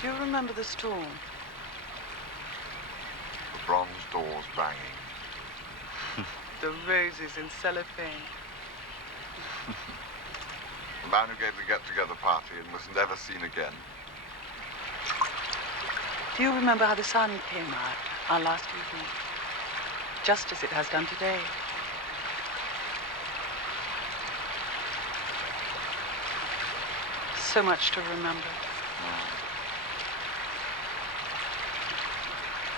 Do you remember the storm? The bronze doors banging. The roses in cellophane. The man who gave the get-together party and was never seen again. Do you remember how the sun came out our last evening? Just as it has done today. So much to remember.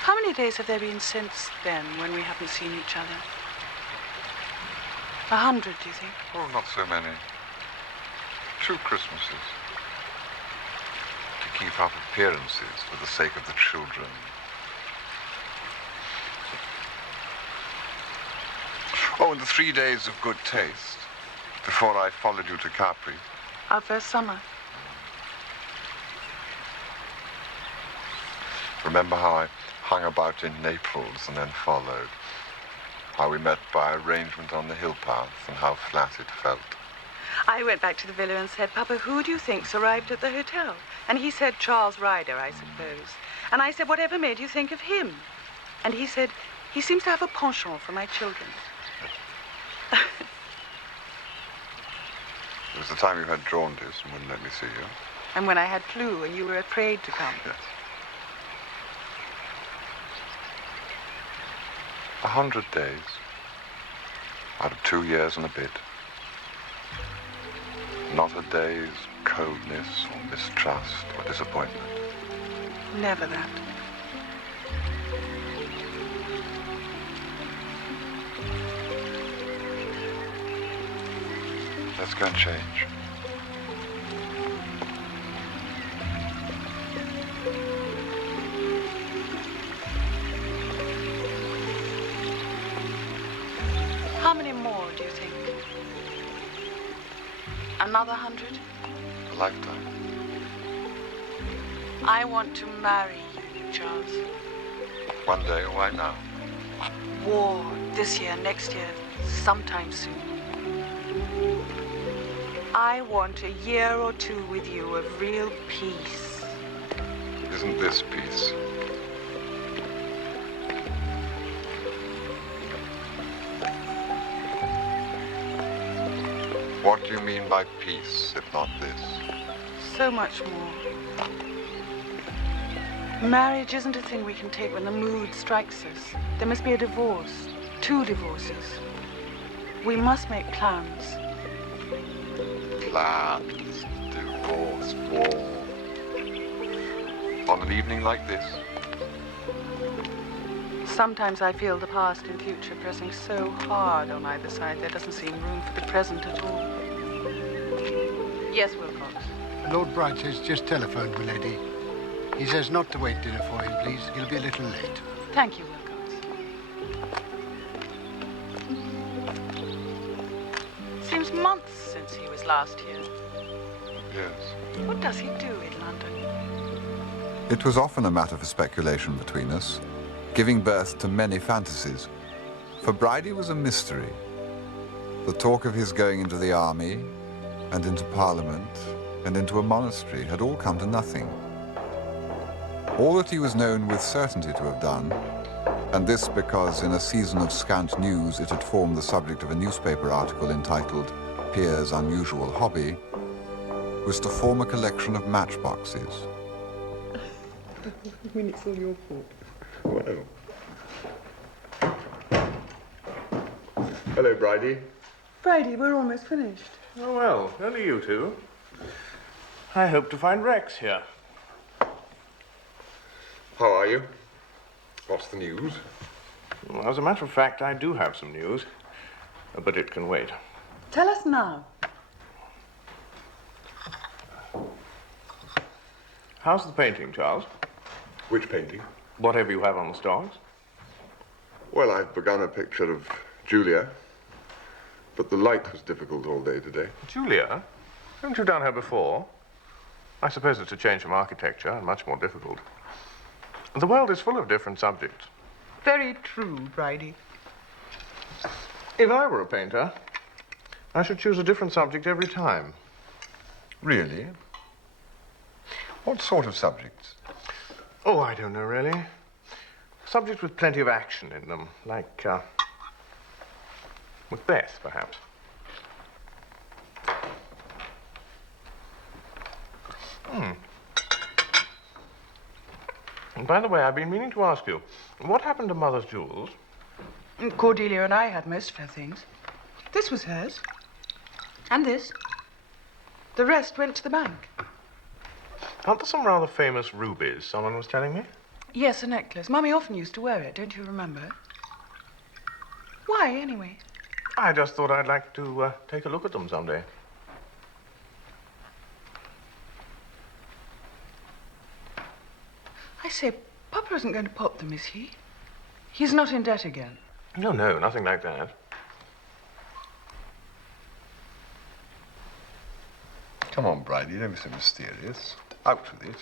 How many days have there been since then when we haven't seen each other? 100, do you think? Oh, not so many. 2 Christmases. To keep up appearances for the sake of the children. Oh, and the 3 days of good taste before I followed you to Capri. Our first summer. Remember how I hung about in Naples and then followed? How we met by arrangement on the hill path and how flat it felt. I went back to the villa and said, Papa, who do you think's arrived at the hotel? And he said, Charles Ryder, I suppose. And I said, whatever made you think of him? And he said, he seems to have a penchant for my children. It was the time you had jaundice and wouldn't let me see you. And when I had flu and you were afraid to come. Yes. 100 days out of 2 years and a bit. Not a day's coldness or mistrust or disappointment. Never that. Let's go and change. How many more, do you think? Another 100? A lifetime. I want to marry you, Charles. One day, why now? War, this year, next year, sometime soon. I want a year or 2 with you of real peace. Isn't this peace? What do you mean by peace, if not this? So much more. Marriage isn't a thing we can take when the mood strikes us. There must be a divorce, 2 divorces. We must make plans. Plans, divorce, war. On an evening like this? Sometimes I feel the past and future pressing so hard on either side there doesn't seem room for the present at all. Yes, Wilcox. Lord Brideshead's just telephoned, milady. He says not to wait dinner for him, please. He'll be a little late. Thank you, Wilcox. Seems months since he was last here. Yes. What does he do in London? It was often a matter for speculation between us, giving birth to many fantasies. For Bridie was a mystery. The talk of his going into the army, and into Parliament, and into a monastery had all come to nothing. All that he was known with certainty to have done, and this because in a season of scant news it had formed the subject of a newspaper article entitled Pierre's Unusual Hobby, was to form a collection of matchboxes. When it's all your fault. Well. Hello, Bridie. Bridie, we're almost finished. Oh, well, only you two. I hope to find Rex here. How are you? What's the news? Well, as a matter of fact, I do have some news, but it can wait. Tell us now. How's the painting, Charles? Which painting? Whatever you have on the stocks. Well, I've begun a picture of Julia, but the light was difficult all day today. Julia? Haven't you done her before? I suppose it's a change from architecture and much more difficult. The world is full of different subjects. Very true, Bridie. If I were a painter, I should choose a different subject every time. Really? What sort of subjects? Oh, I don't know, really. Subjects with plenty of action in them, like, Macbeth, perhaps. And by the way, I've been meaning to ask you, what happened to Mother's jewels? Cordelia and I had most of her things. This was hers. And this. The rest went to the bank. Aren't there some rather famous rubies, someone was telling me? Yes, a necklace. Mummy often used to wear it, don't you remember? Why, anyway? I just thought I'd like to take a look at them someday. I say, Papa isn't going to pop them, is he? He's not in debt again. No, nothing like that. Come on, Bridie, don't be so mysterious. Out with it.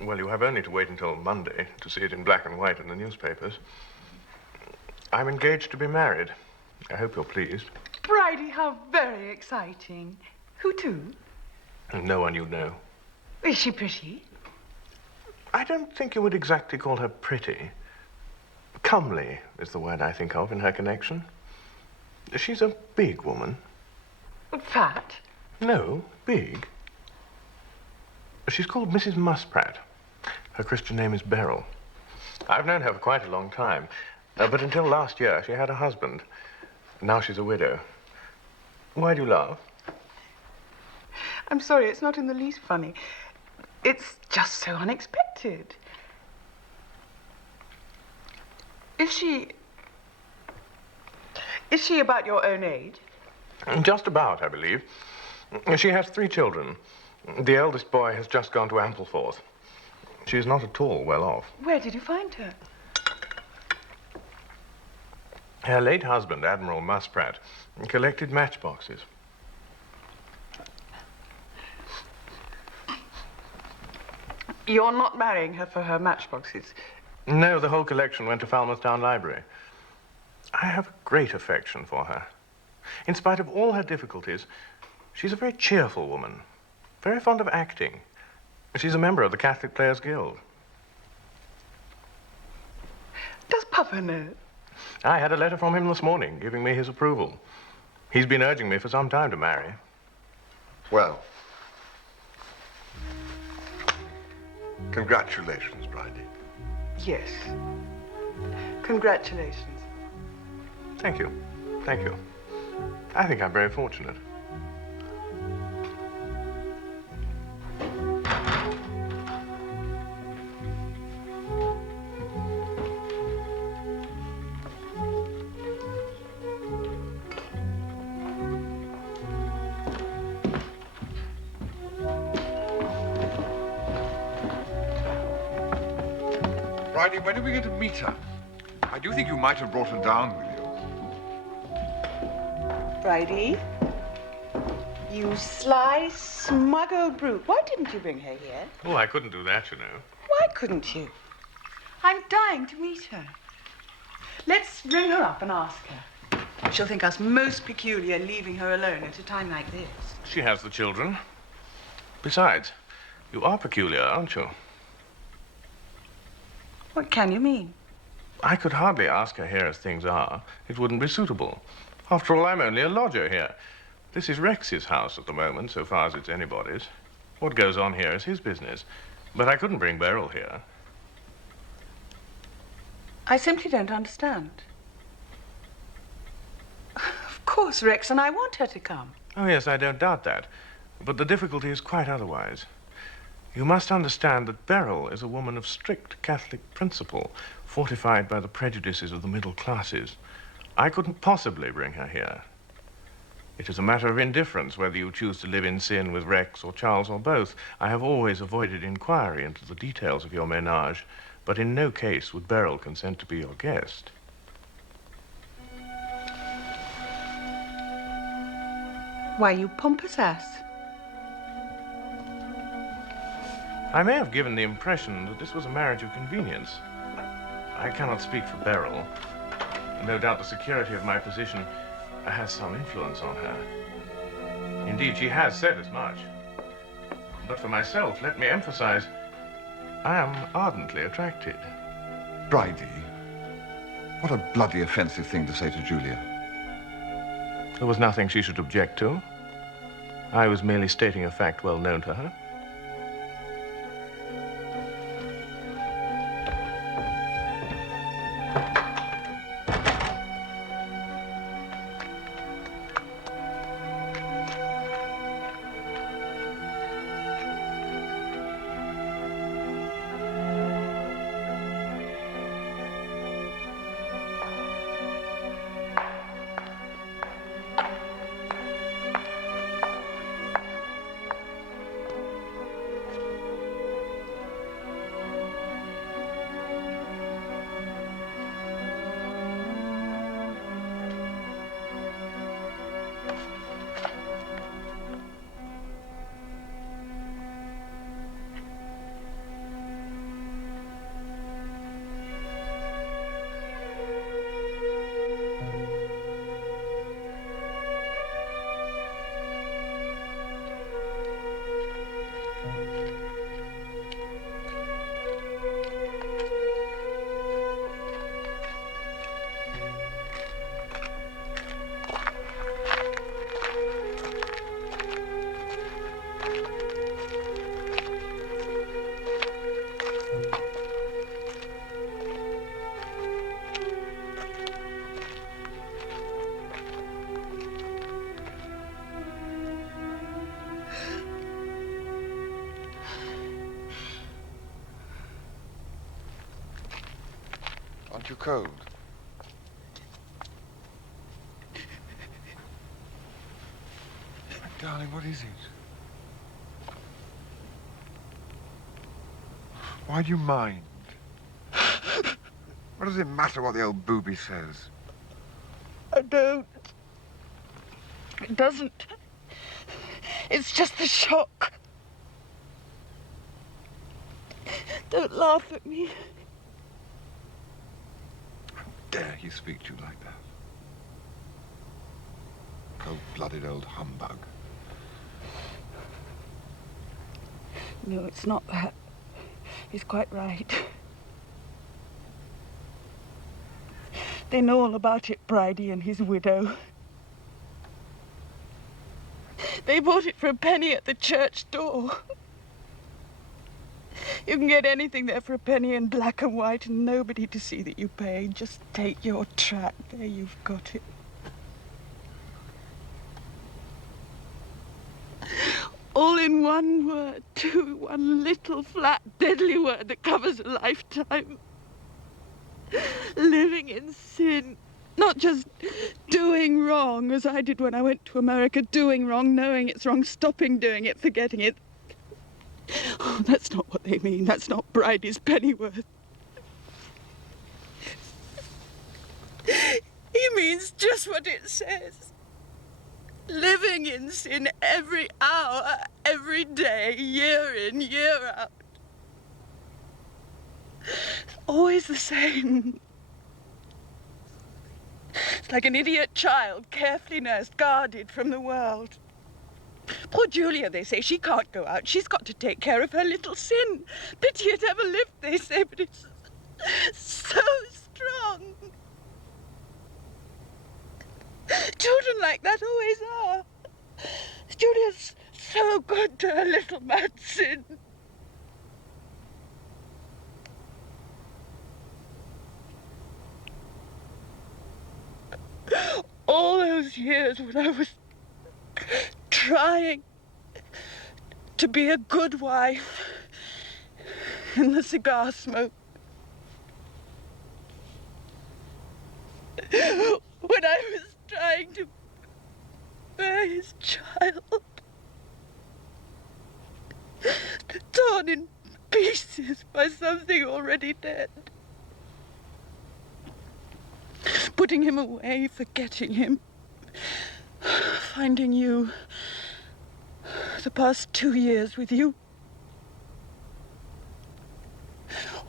Well, you have only to wait until Monday to see it in black and white in the newspapers. I'm engaged to be married. I hope you're pleased. Bridie, how very exciting. Who to? No one you know. Is she pretty? I don't think you would exactly call her pretty. Comely is the word I think of in her connection. She's a big woman. Fat? No, big. She's called Mrs. Musprat. Her Christian name is Beryl. I've known her for quite a long time, but until last year she had a husband. Now she's a widow. Why do you laugh? I'm sorry, it's not in the least funny. It's just so unexpected. Is she about your own age? Just about, I believe. She has 3 children. The eldest boy has just gone to Ampleforth. She is not at all well off. Where did you find her? Her late husband, Admiral Musprat, collected matchboxes. You're not marrying her for her matchboxes? No, the whole collection went to Falmouth Town Library. I have a great affection for her. In spite of all her difficulties, she's a very cheerful woman, very fond of acting. She's a member of the Catholic Players Guild. Does Papa know? I had a letter from him this morning giving me his approval. He's been urging me for some time to marry. Well, congratulations, Bridie. Yes. Congratulations. Thank you. Thank you. I think I'm very fortunate. Bridie, when are we going to meet her? I do think you might have brought her down with you. Bridie, you sly, smug old brute. Why didn't you bring her here? Oh, I couldn't do that, you know. Why couldn't you? I'm dying to meet her. Let's ring her up and ask her. She'll think us most peculiar leaving her alone at a time like this. She has the children. Besides, you are peculiar, aren't you? What can you mean? I could hardly ask her here as things are. It wouldn't be suitable. After all, I'm only a lodger here. This is Rex's house at the moment, so far as it's anybody's. What goes on here is his business. But I couldn't bring Beryl here. I simply don't understand. Of course, Rex, and I want her to come. Oh, yes, I don't doubt that. But the difficulty is quite otherwise. You must understand that Beryl is a woman of strict Catholic principle, fortified by the prejudices of the middle classes. I couldn't possibly bring her here. It is a matter of indifference whether you choose to live in sin with Rex or Charles or both. I have always avoided inquiry into the details of your ménage, but in no case would Beryl consent to be your guest. Why, you pompous ass. I may have given the impression that this was a marriage of convenience. I cannot speak for Beryl. No doubt the security of my position has some influence on her. Indeed, she has said as much. But for myself, let me emphasize, I am ardently attracted. Bridie, what a bloody offensive thing to say to Julia. There was nothing she should object to. I was merely stating a fact well known to her. Aren't you cold? My darling, what is it? Why do you mind? What does it matter what the old booby says? I don't. It doesn't. It's just the shock. Don't laugh at me. How dare he speak to you like that? Cold-blooded old humbug. No, it's not that. He's quite right. They know all about it, Bridie and his widow. They bought it for a penny at the church door. You can get anything there for a penny in black and white and nobody to see that you paid. Just take your track. There, you've got it. All in one word, too. One little, flat, deadly word that covers a lifetime. Living in sin. Not just doing wrong, as I did when I went to America. Doing wrong, knowing it's wrong, stopping doing it, forgetting it. Oh, that's not what they mean. That's not Bridie's pennyworth. He means just what it says. Living in sin every hour, every day, year in, year out. Always the same. It's like an idiot child, carefully nursed, guarded from the world. Poor Julia, they say, she can't go out. She's got to take care of her little sin. Pity it ever lived, they say, but it's so strong. Children like that always are. Julia's so good to her little mad sin. All those years when I was trying to be a good wife in the cigar smoke. When I was trying to bear his child, torn in pieces by something already dead. Putting him away, forgetting him, finding you, the past 2 years with you.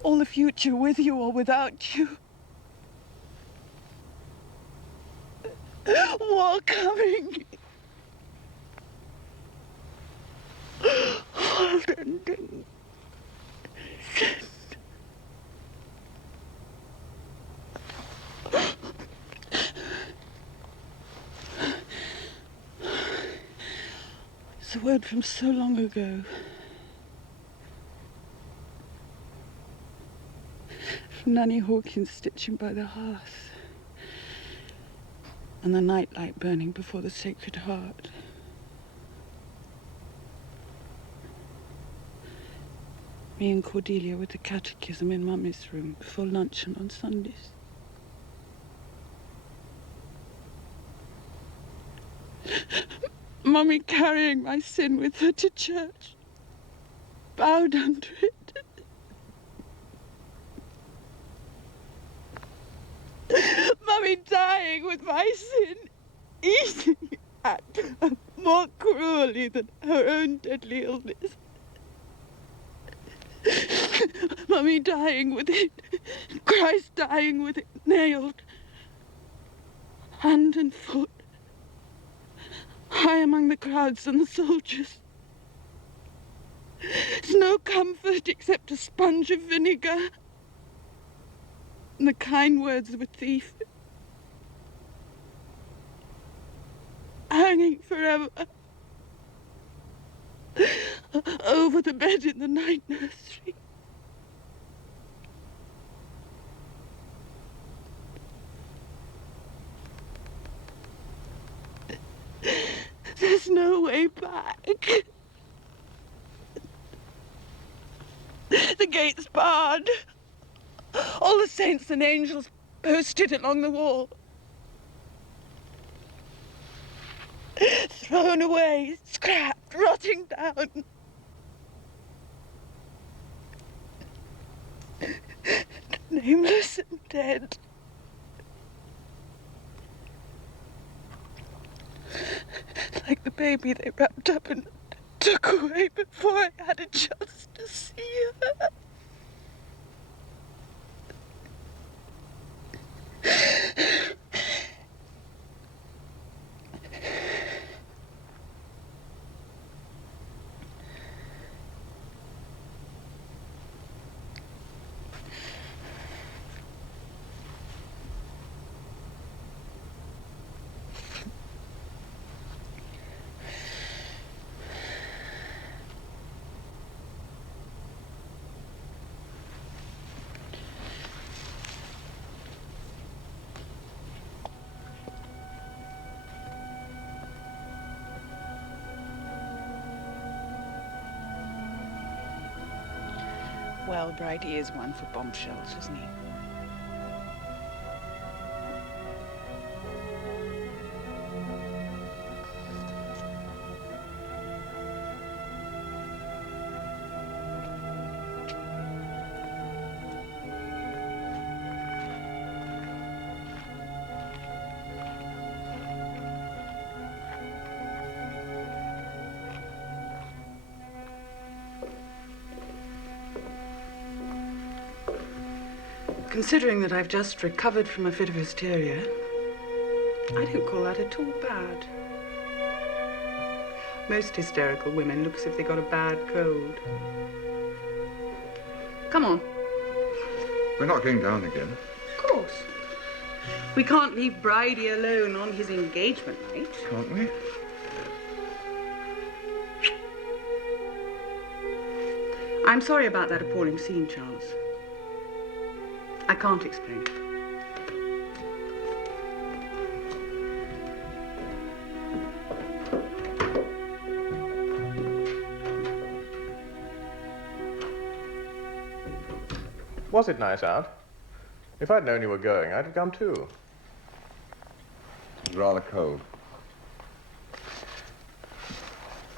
all the future with you or without you. War coming. World ending. It's a word from so long ago. From Nanny Hawkins stitching by the hearth. And the nightlight burning before the Sacred Heart. Me and Cordelia with the catechism in Mummy's room before luncheon on Sundays. Mummy carrying my sin with her to church, bowed under it. Mummy dying with my sin, eating at her more cruelly than her own deadly illness. Mummy dying with it, Christ dying with it, nailed, hand and foot, high among the crowds and the soldiers. There's no comfort except a sponge of vinegar and the kind words of a thief. Hanging forever over the bed in the night nursery. There's no way back. The gate's barred. All the saints and angels posted along the wall. Thrown away, scrapped, rotting down. Nameless and dead. Like the baby they wrapped up and took away before I had a chance to see her. Well, Bridie is one for bombshells, isn't he? Considering that I've just recovered from a fit of hysteria, I don't call that at all bad. Most hysterical women look as if they got a bad cold. Come on. We're not going down again. Of course. We can't leave Bridie alone on his engagement night. Can't we? I'm sorry about that appalling scene, Charles. I can't explain. Was it nice out? If I'd known you were going, I'd have come too. It's rather cold.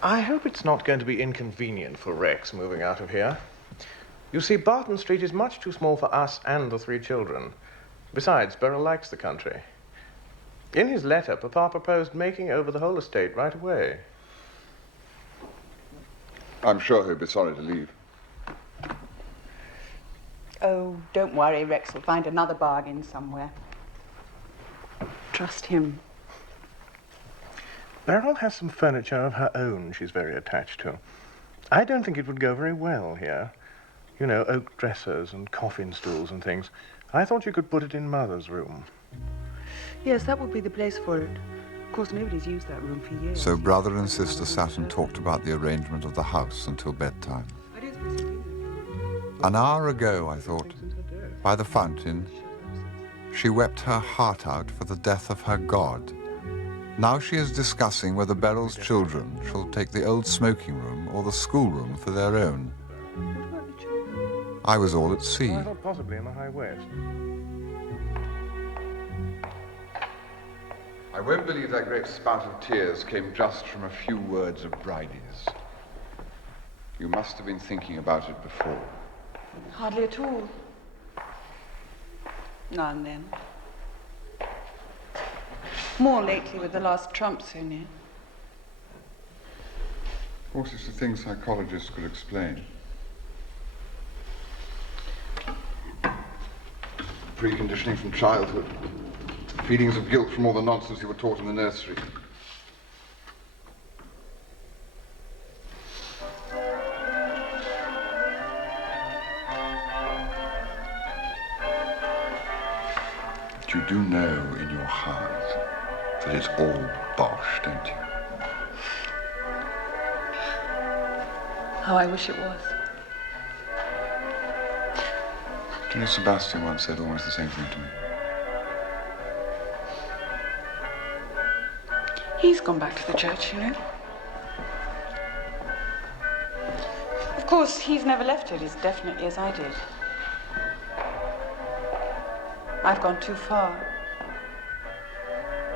I hope it's not going to be inconvenient for Rex moving out of here. You see, Barton Street is much too small for us and the 3 children. Besides, Beryl likes the country. In his letter, Papa proposed making over the whole estate right away. I'm sure he'll be sorry to leave. Oh, don't worry, Rex will find another bargain somewhere. Trust him. Beryl has some furniture of her own she's very attached to. I don't think it would go very well here. You know, oak dressers and coffin stools and things. I thought you could put it in Mother's room. Yes, that would be the place for it. Of course, nobody's used that room for years. So brother and sister sat and talked about the arrangement of the house until bedtime. An hour ago, I thought, by the fountain, she wept her heart out for the death of her God. Now she is discussing whether Beryl's children shall take the old smoking room or the schoolroom for their own. I was all at sea. I thought possibly in the High West. I won't believe that great spout of tears came just from a few words of Bridie's. You must have been thinking about it before. Hardly at all. Now and then. More lately with the last trump so near. Of course, it's a thing psychologists could explain. Preconditioning from childhood. Feelings of guilt from all the nonsense you were taught in the nursery. But you do know in your heart that it's all bosh, don't you? How I wish it was. Do you know Sebastian once said almost the same thing to me? He's gone back to the church, you know. Of course, he's never left it as definitely as I did. I've gone too far.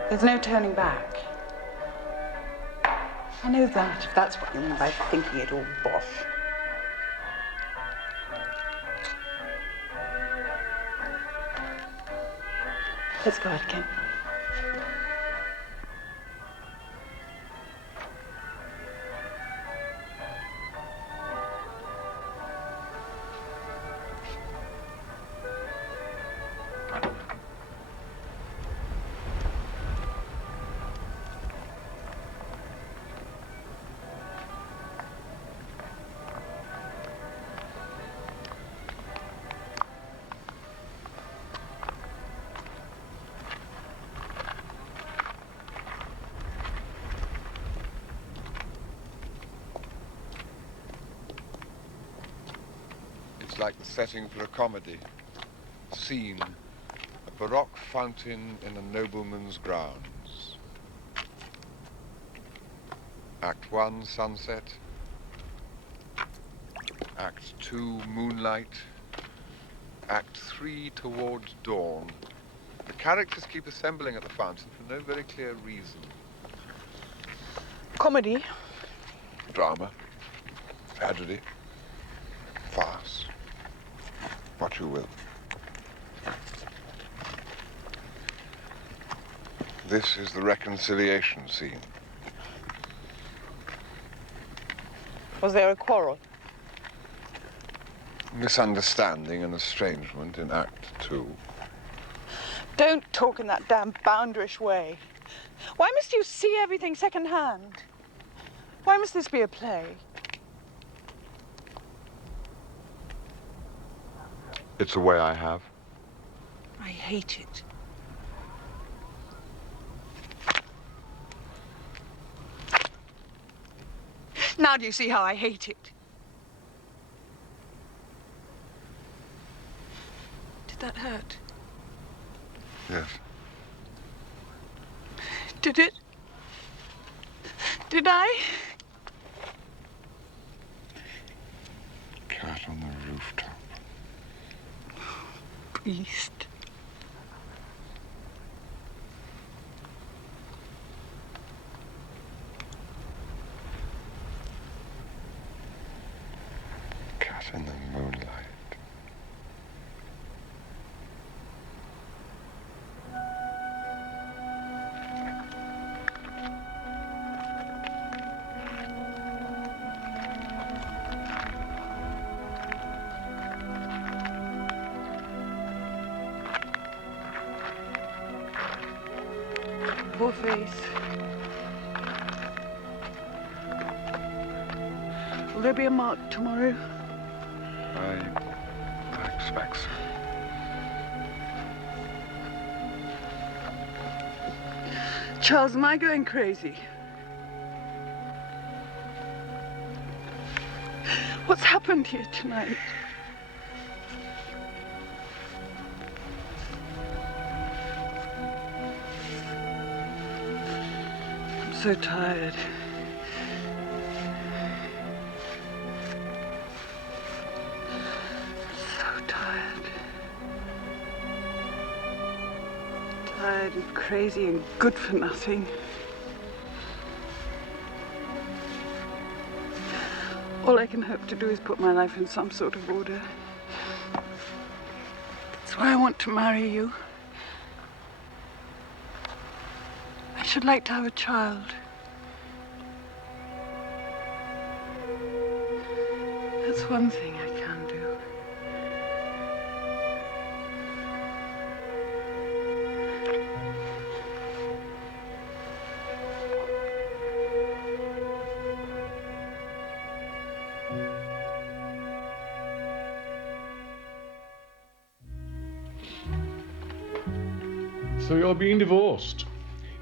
There's no turning back. I know that, if that's what you mean by thinking it all bosh. Let's go out again. It's like the setting for a comedy. Scene, a baroque fountain in a nobleman's grounds. Act 1, sunset. Act 2, moonlight. Act 3, towards dawn. The characters keep assembling at the fountain for no very clear reason. Comedy. Drama, tragedy, farce, what you will. This is the reconciliation scene. Was there a quarrel? Misunderstanding and estrangement in Act 2. Don't talk in that damn boundarish way. Why must you see everything second-hand? Why must this be a play? It's a way I have. I hate it. Now do you see how I hate it? Did that hurt? Yes. Did it? Did I? Cat on the rooftop. Beast. Cat in the moonlight. Poor face. Will there be a mark tomorrow? I expect so. Charles, am I going crazy? What's happened here tonight? I'm so tired. So tired. Tired and crazy and good for nothing. All I can hope to do is put my life in some sort of order. That's why I want to marry you. I should like to have a child. That's one thing I can do. So you're being divorced.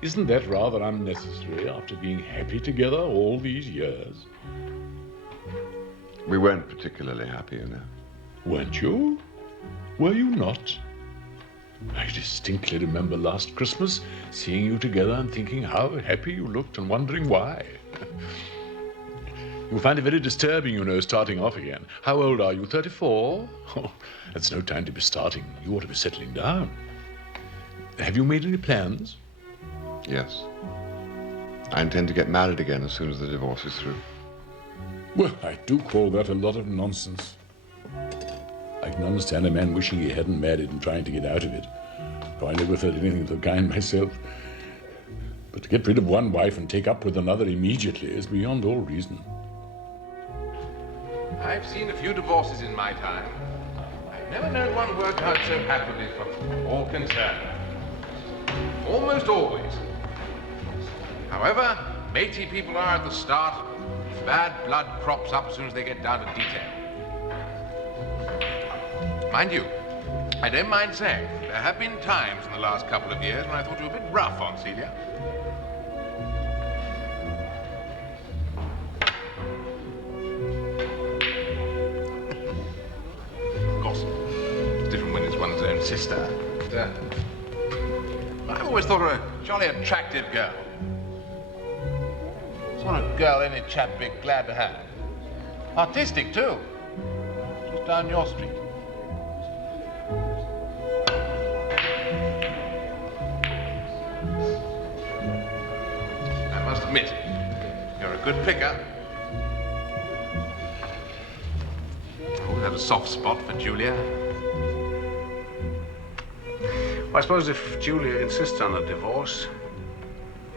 Isn't that rather unnecessary after being happy together all these years? We weren't particularly happy, you know. Weren't you? Were you not? I distinctly remember last Christmas seeing you together and thinking how happy you looked and wondering why. You'll find it very disturbing, you know, starting off again. How old are you, 34? Oh, that's no time to be starting. You ought to be settling down. Have you made any plans? Yes. I intend to get married again as soon as the divorce is through. Well, I do call that a lot of nonsense. I can understand a man wishing he hadn't married and trying to get out of it. Though I never felt anything of the kind myself. But to get rid of one wife and take up with another immediately is beyond all reason. I've seen a few divorces in my time. I've never known one work out so happily for all concerned. Almost always. However, matey people are at the start, bad blood crops up as soon as they get down to detail. Mind you, I don't mind saying, there have been times in the last couple of years when I thought you were a bit rough on Celia. Of course, it's different when it's one's own sister. But, I've always thought her a jolly attractive girl. Sort of girl any chap'd be glad to have. Artistic, too. Just down your street. I must admit, you're a good picker. I've always had a soft spot for Julia. I suppose if Julia insists on a divorce,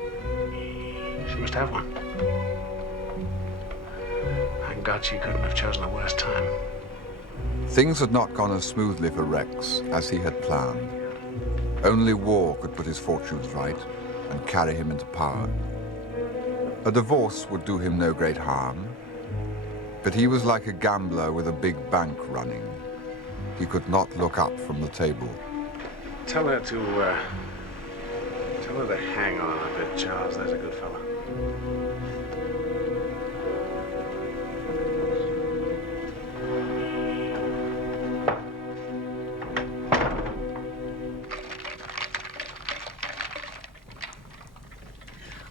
she must have one. Thank God she couldn't have chosen a worse time. Things had not gone as smoothly for Rex as he had planned. Only war could put his fortunes right and carry him into power. A divorce would do him no great harm, but he was like a gambler with a big bank running. He could not look up from the table. Tell her to hang on a bit, Charles. There's a good fella.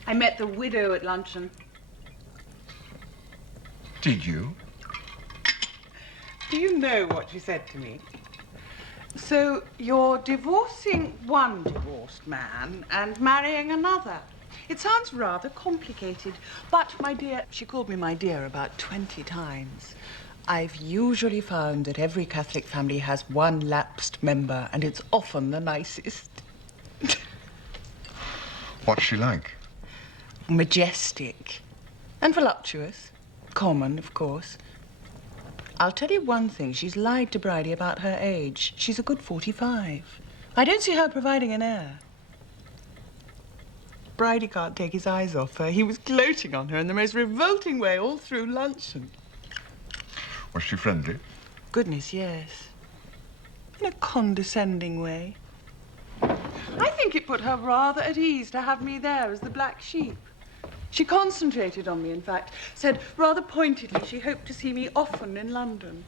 I met the widow at luncheon. Did you? Do you know what she said to me? So you're divorcing one divorced man and marrying another. It sounds rather complicated, but my dear, she called me my dear about 20 times. I've usually found that every Catholic family has one lapsed member, and it's often the nicest. What's she like? Majestic and voluptuous. Common, of course. I'll tell you one thing, she's lied to Bridie about her age. She's a good 45. I don't see her providing an heir. Bridie can't take his eyes off her. He was gloating on her in the most revolting way all through luncheon. Was she friendly? Goodness, yes. In a condescending way. I think it put her rather at ease to have me there as the black sheep. She concentrated on me, in fact, said rather pointedly she hoped to see me often in London.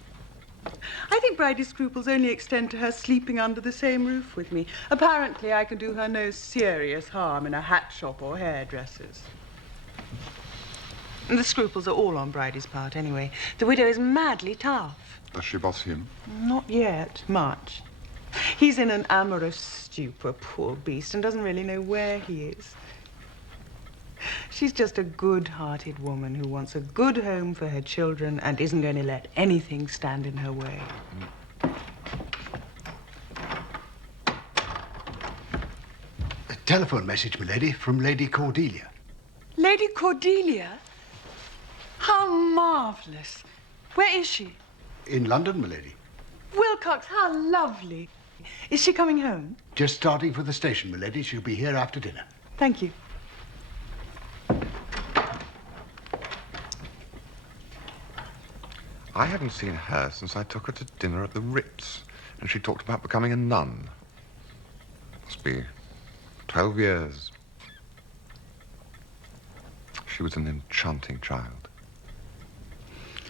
I think Bridie's scruples only extend to her sleeping under the same roof with me. Apparently, I can do her no serious harm in a hat shop or hairdresser's. And the scruples are all on Bridie's part, anyway. The widow is madly tough. Does she boss him? Not yet, much. He's in an amorous stupor, poor beast, and doesn't really know where he is. She's just a good-hearted woman who wants a good home for her children and isn't going to let anything stand in her way. A telephone message, milady, from Lady Cordelia. Lady Cordelia? How marvellous. Where is she? In London, milady. Wilcox, how lovely. Is she coming home? Just starting for the station, milady. She'll be here after dinner. Thank you. I hadn't seen her since I took her to dinner at the Ritz, and she talked about becoming a nun. Must be 12 years. She was an enchanting child.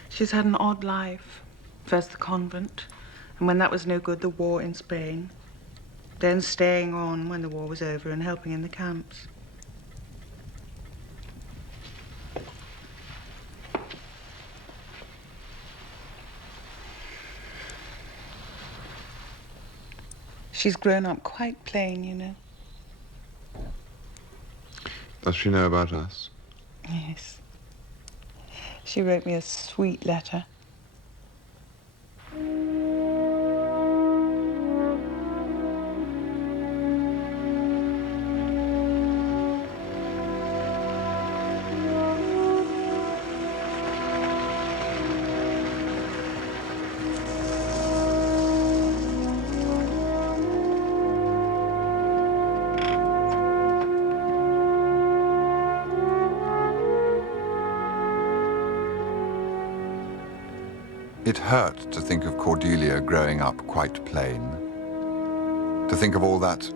She's had an odd life. First the convent, and when that was no good, the war in Spain. Then staying on when the war was over and helping in the camps. She's grown up quite plain, you know. Does she know about us? Yes. She wrote me a sweet letter. It hurt to think of Cordelia growing up quite plain. To think of all that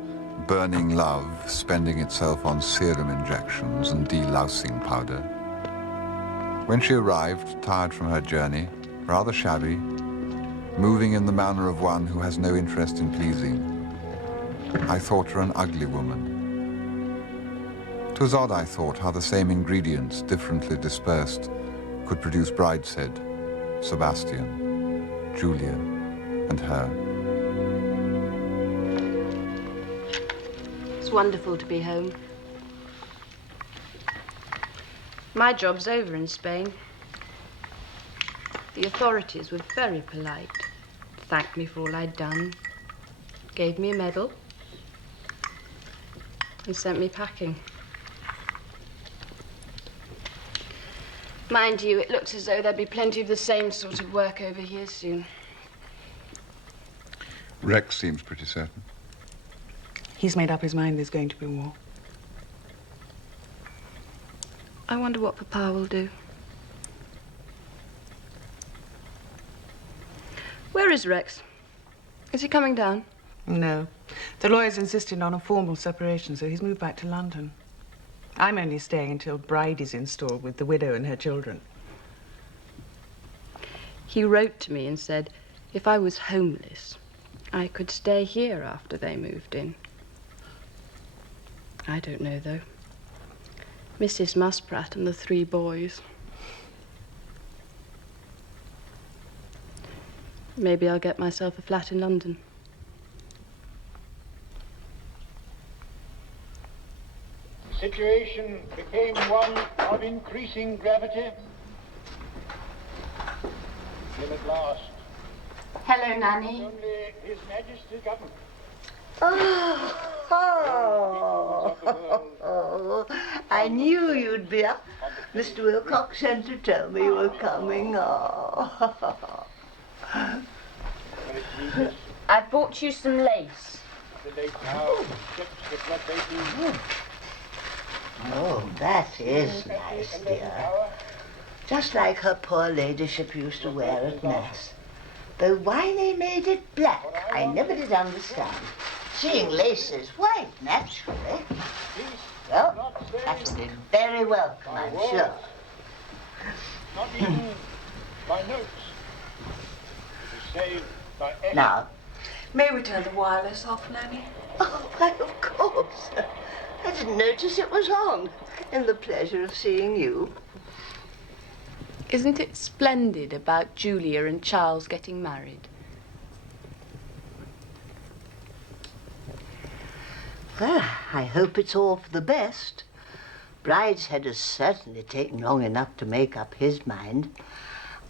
burning love spending itself on serum injections and delousing powder. When she arrived, tired from her journey, rather shabby, moving in the manner of one who has no interest in pleasing, I thought her an ugly woman. 'Twas odd, I thought, how the same ingredients, differently dispersed, could produce Brideshead, Sebastian, Julia, and her. It's wonderful to be home. My job's over in Spain. The authorities were very polite. Thanked me for all I'd done. Gave me a medal. And sent me packing. Mind you, it looks as though there'd be plenty of the same sort of work over here soon. Rex seems pretty certain. He's made up his mind there's going to be war. I wonder what Papa will do. Where is Rex? Is he coming down? No. The lawyers insisted on a formal separation, so he's moved back to London. I'm only staying until Bridie's installed with the widow and her children. He wrote to me and said if I was homeless, I could stay here after they moved in. I don't know, though. Mrs. Muspratt and the 3 boys. Maybe I'll get myself a flat in London. The situation became one of increasing gravity. Till at last, Hello, Nanny. only His Majesty's government. Oh, I knew you'd be up. Mr. Wilcox sent to tell me you were coming. Oh. I bought you some lace. The late now accepts the blood baby. Oh, that is nice, dear. Just like her poor ladyship used to wear at Mass. Though why they made it black, I never did understand. Seeing laces white, naturally. Well, that'll be very welcome, I'm sure. Not even my notes. To save my effort. Now, May we turn the wireless off, Nanny? oh, why, of course. I didn't notice it was on. And the pleasure of seeing you. Isn't it splendid about Julia and Charles getting married? Well, I hope it's all for the best. Brideshead has certainly taken long enough to make up his mind.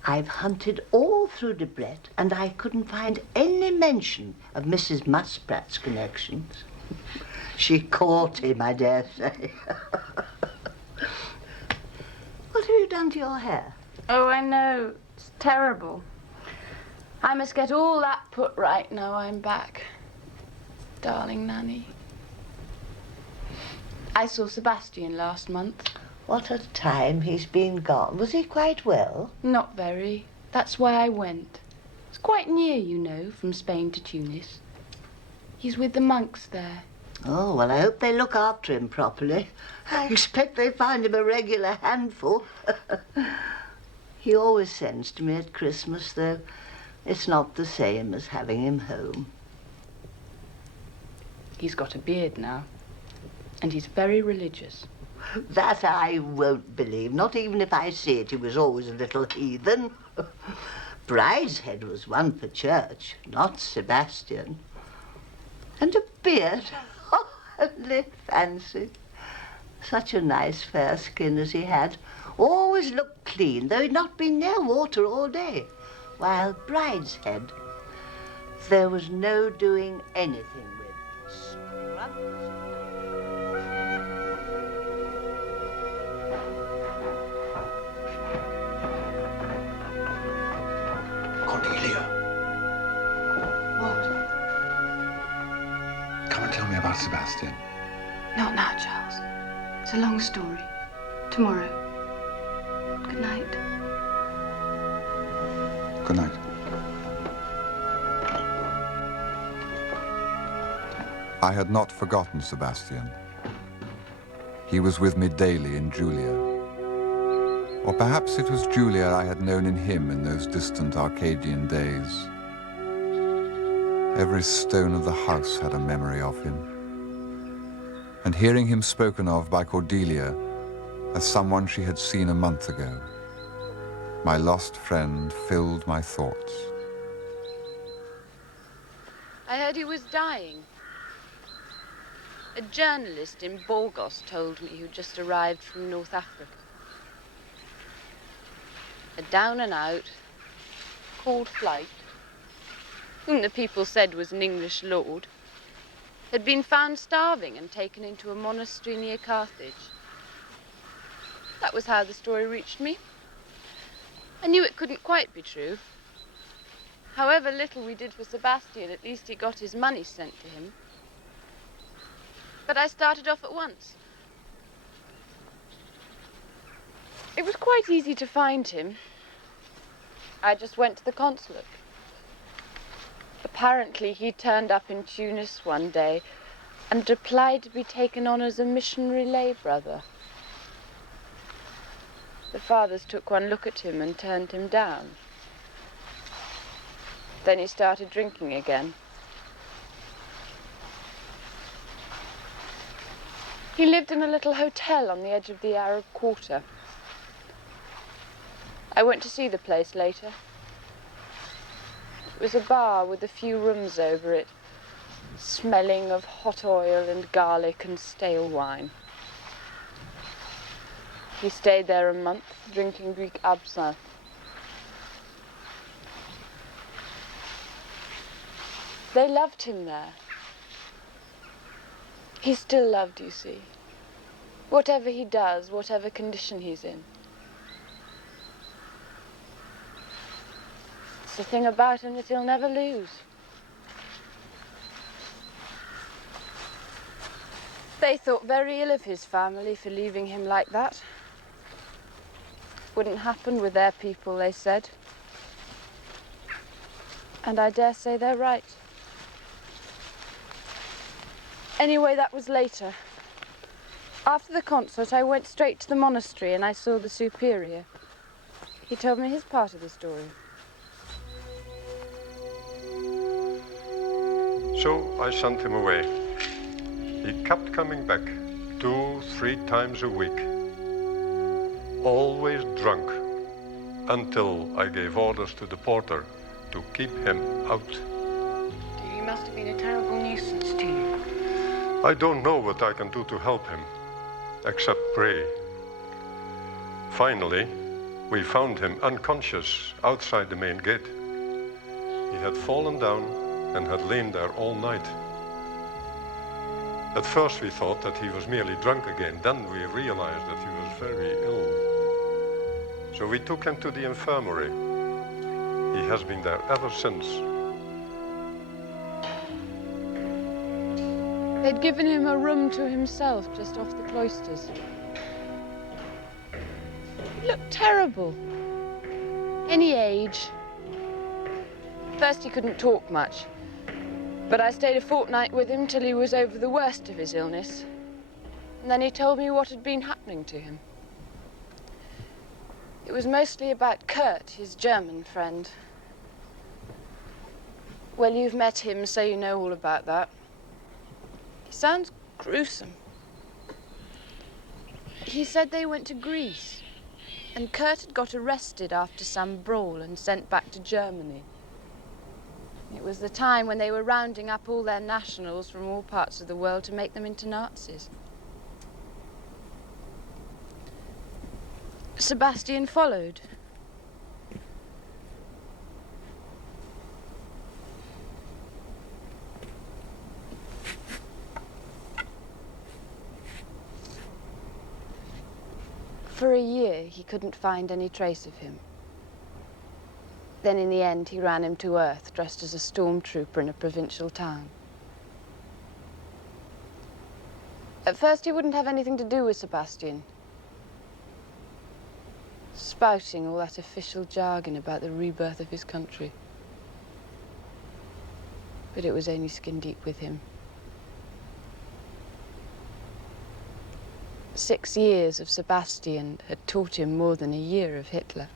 I've hunted all through Debrett, and I couldn't find any mention of Mrs. Muspratt's connections. She caught him, I dare say. What have you done to your hair? Oh, I know. It's terrible. I must get all that put right now I'm back. Darling Nanny. I saw Sebastian last month. What a time he's been gone. Was he quite well? Not very. That's why I went. It's quite near, you know, from Spain to Tunis. He's with the monks there. Oh, well, I hope they look after him properly. I expect they find him a regular handful. He always sends to me at Christmas, though it's not the same as having him home. He's got a beard now, and he's very religious. That I won't believe, not even if I see it. He was always a little heathen. Brideshead was one for church, not Sebastian. And a beard. Oh, only fancy. Such a nice fair skin as he had. Always looked clean, though he'd not been near water all day. While Brideshead, there was no doing anything with. Scrubbed. Cordelia. What? Come and tell me about Sebastian. Not now, Charles. It's a long story. Tomorrow. Good night. Good night. I had not forgotten Sebastian. He was with me daily in Julia. Or perhaps it was Julia I had known in him in those distant Arcadian days. Every stone of the house had a memory of him. And hearing him spoken of by Cordelia as someone she had seen a month ago, my lost friend filled my thoughts. I heard he was dying. A journalist in Burgos told me who'd just arrived from North Africa. A down-and-out, called Flight, whom the people said was an English lord, had been found starving and taken into a monastery near Carthage. That was how the story reached me. I knew it couldn't quite be true. However little we did for Sebastian, at least he got his money sent to him. But I started off at once. It was quite easy to find him. I just went to the consulate. Apparently he turned up in Tunis one day and applied to be taken on as a missionary lay brother. The fathers took one look at him and turned him down. Then he started drinking again. He lived in a little hotel on the edge of the Arab quarter. I went to see the place later. It was a bar with a few rooms over it, smelling of hot oil and garlic and stale wine. He stayed there a month, drinking Greek absinthe. They loved him there. He's still loved, you see. Whatever he does, whatever condition he's in. It's the thing about him that he'll never lose. They thought very ill of his family for leaving him like that. Wouldn't happen with their people, they said. And I dare say they're right. Anyway, that was later. After the concert, I went straight to the monastery and I saw the superior. He told me his part of the story. So I sent him away. He kept coming back 2-3 times a week. Always drunk, until I gave orders to the porter to keep him out. He must have been a terrible nuisance to you. I don't know what I can do to help him, except pray. Finally, we found him unconscious outside the main gate. He had fallen down and had lain there all night. At first we thought that he was merely drunk again. Then we realized that he was very ill. So we took him to the infirmary. He has been there ever since. They'd given him a room to himself just off the cloisters. He looked terrible. Any age. First he couldn't talk much, but I stayed a fortnight with him till he was over the worst of his illness. And then he told me what had been happening to him. It was mostly about Kurt, his German friend. Well, you've met him, so you know all about that. He sounds gruesome. He said they went to Greece, and Kurt had got arrested after some brawl and sent back to Germany. It was the time when they were rounding up all their nationals from all parts of the world to make them into Nazis. Sebastian followed. For a year, he couldn't find any trace of him. Then in the end, he ran him to earth, dressed as a stormtrooper in a provincial town. At first, he wouldn't have anything to do with Sebastian, spouting all that official jargon about the rebirth of his country. But it was only skin deep with him. 6 years of Sebastian had taught him more than a year of Hitler.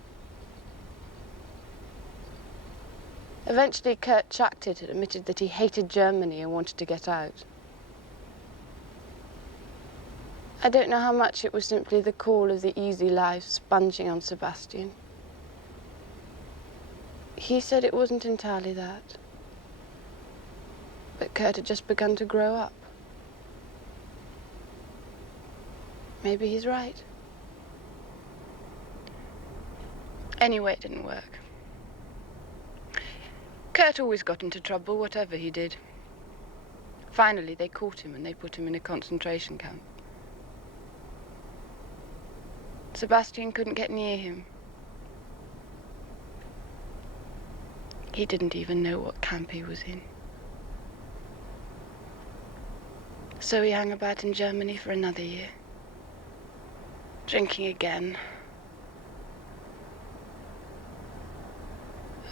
Eventually, Kurt chucked it and admitted that he hated Germany and wanted to get out. I don't know how much it was simply the call of the easy life sponging on Sebastian. He said it wasn't entirely that, but Kurt had just begun to grow up. Maybe he's right. Anyway, it didn't work. Kurt always got into trouble, whatever he did. Finally, they caught him and they put him in a concentration camp. Sebastian couldn't get near him. He didn't even know what camp he was in. So he hung about in Germany for another year, drinking again.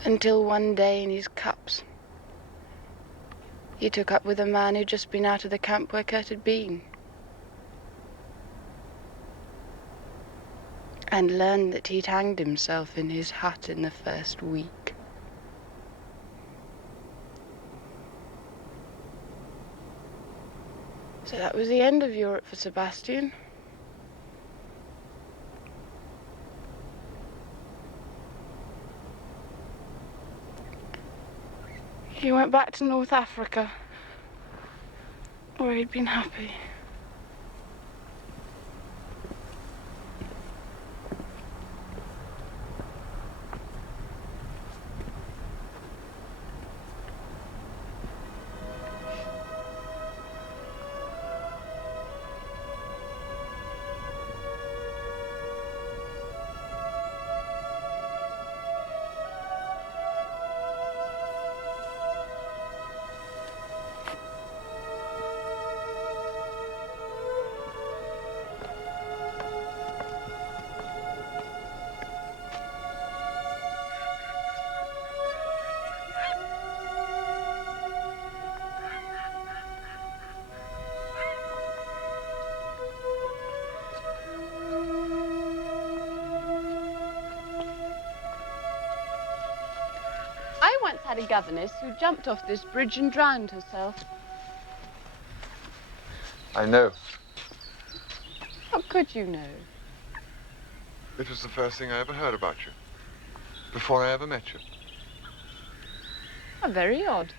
Until one day in his cups, he took up with a man who'd just been out of the camp where Kurt had been. And learned that he'd hanged himself in his hut in the first week. So that was the end of Europe for Sebastian. He went back to North Africa, where he'd been happy. had a governess who jumped off this bridge and drowned herself. I know. How could you know? It was the first thing I ever heard about you. Before I ever met you. How very odd.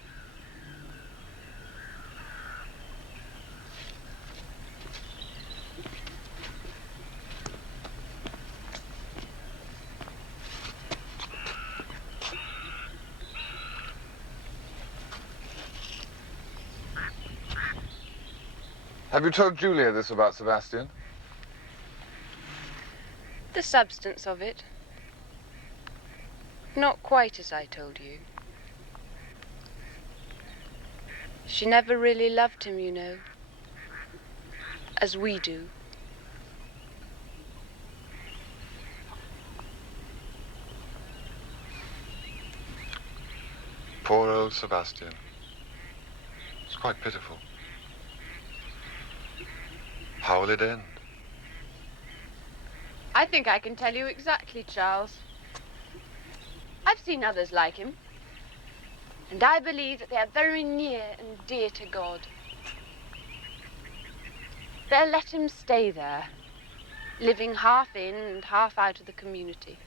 Have you told Julia this about Sebastian? The substance of it. Not quite as I told you. She never really loved him, you know. As we do. Poor old Sebastian. It's quite pitiful. How will it end? I think I can tell you exactly, Charles. I've seen others like him. And I believe that they are very near and dear to God. They'll let him stay there, living half in and half out of the community.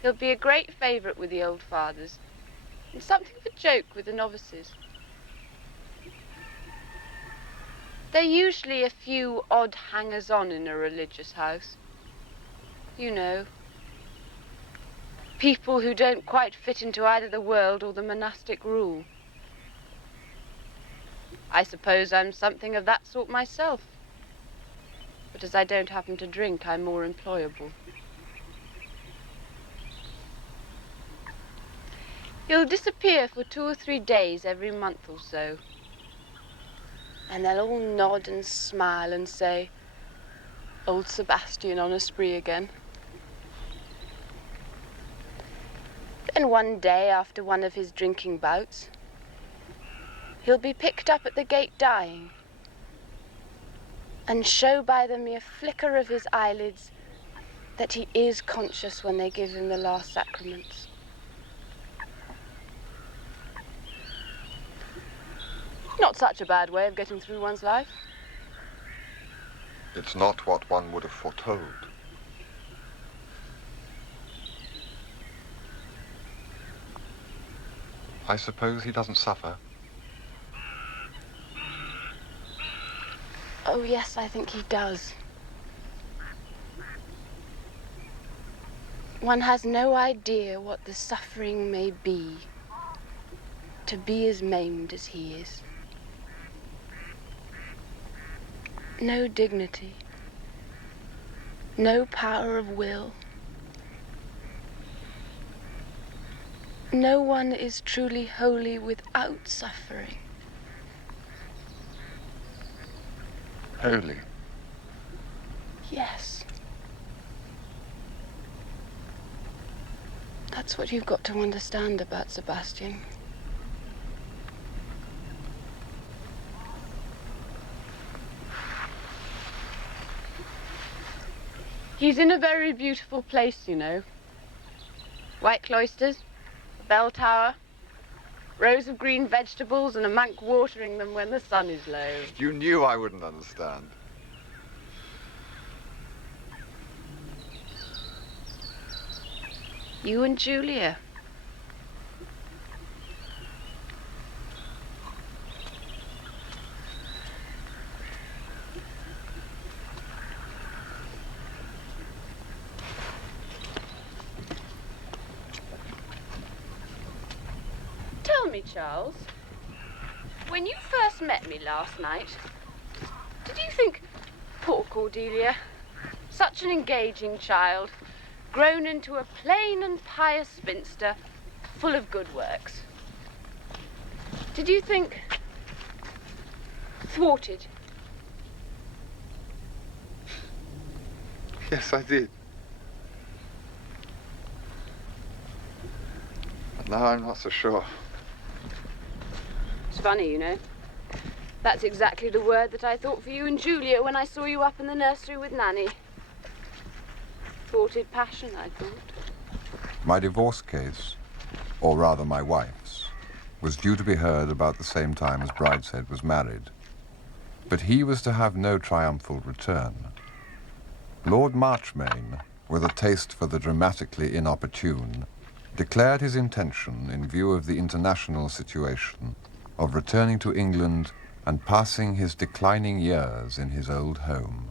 He'll be a great favourite with the old fathers, and something of a joke with the novices. There are usually a few odd hangers-on in a religious house. You know, people who don't quite fit into either the world or the monastic rule. I suppose I'm something of that sort myself. But as I don't happen to drink, I'm more employable. He'll disappear for 2 or 3 days every month or so. And they'll all nod and smile and say, "Old Sebastian on a spree again." Then one day, after one of his drinking bouts, he'll be picked up at the gate dying, and show by the mere flicker of his eyelids that he is conscious when they give him the last sacraments. Not such a bad way of getting through one's life. It's not what one would have foretold. I suppose he doesn't suffer. Oh, yes, I think he does. One has no idea what the suffering may be to be as maimed as he is. No dignity, no power of will. No one is truly holy without suffering. Holy? Yes. That's what you've got to understand about Sebastian. He's in a very beautiful place, you know. White cloisters, a bell tower, rows of green vegetables, and a monk watering them when the sun is low. You knew I wouldn't understand. You and Julia. Tell me, Charles, when you first met me last night, did you think, poor Cordelia, such an engaging child, grown into a plain and pious spinster, full of good works? Did you think thwarted? Yes, I did. But now I'm not so sure. It's funny, you know. That's exactly the word that I thought for you and Julia when I saw you up in the nursery with Nanny. Thwarted passion, I thought. My divorce case or rather my wife's, was due to be heard about the same time as Brideshead was married. But he was to have no triumphal return. Lord Marchmain, with a taste for the dramatically inopportune, declared his intention, in view of the international situation, of returning to England and passing his declining years in his old home.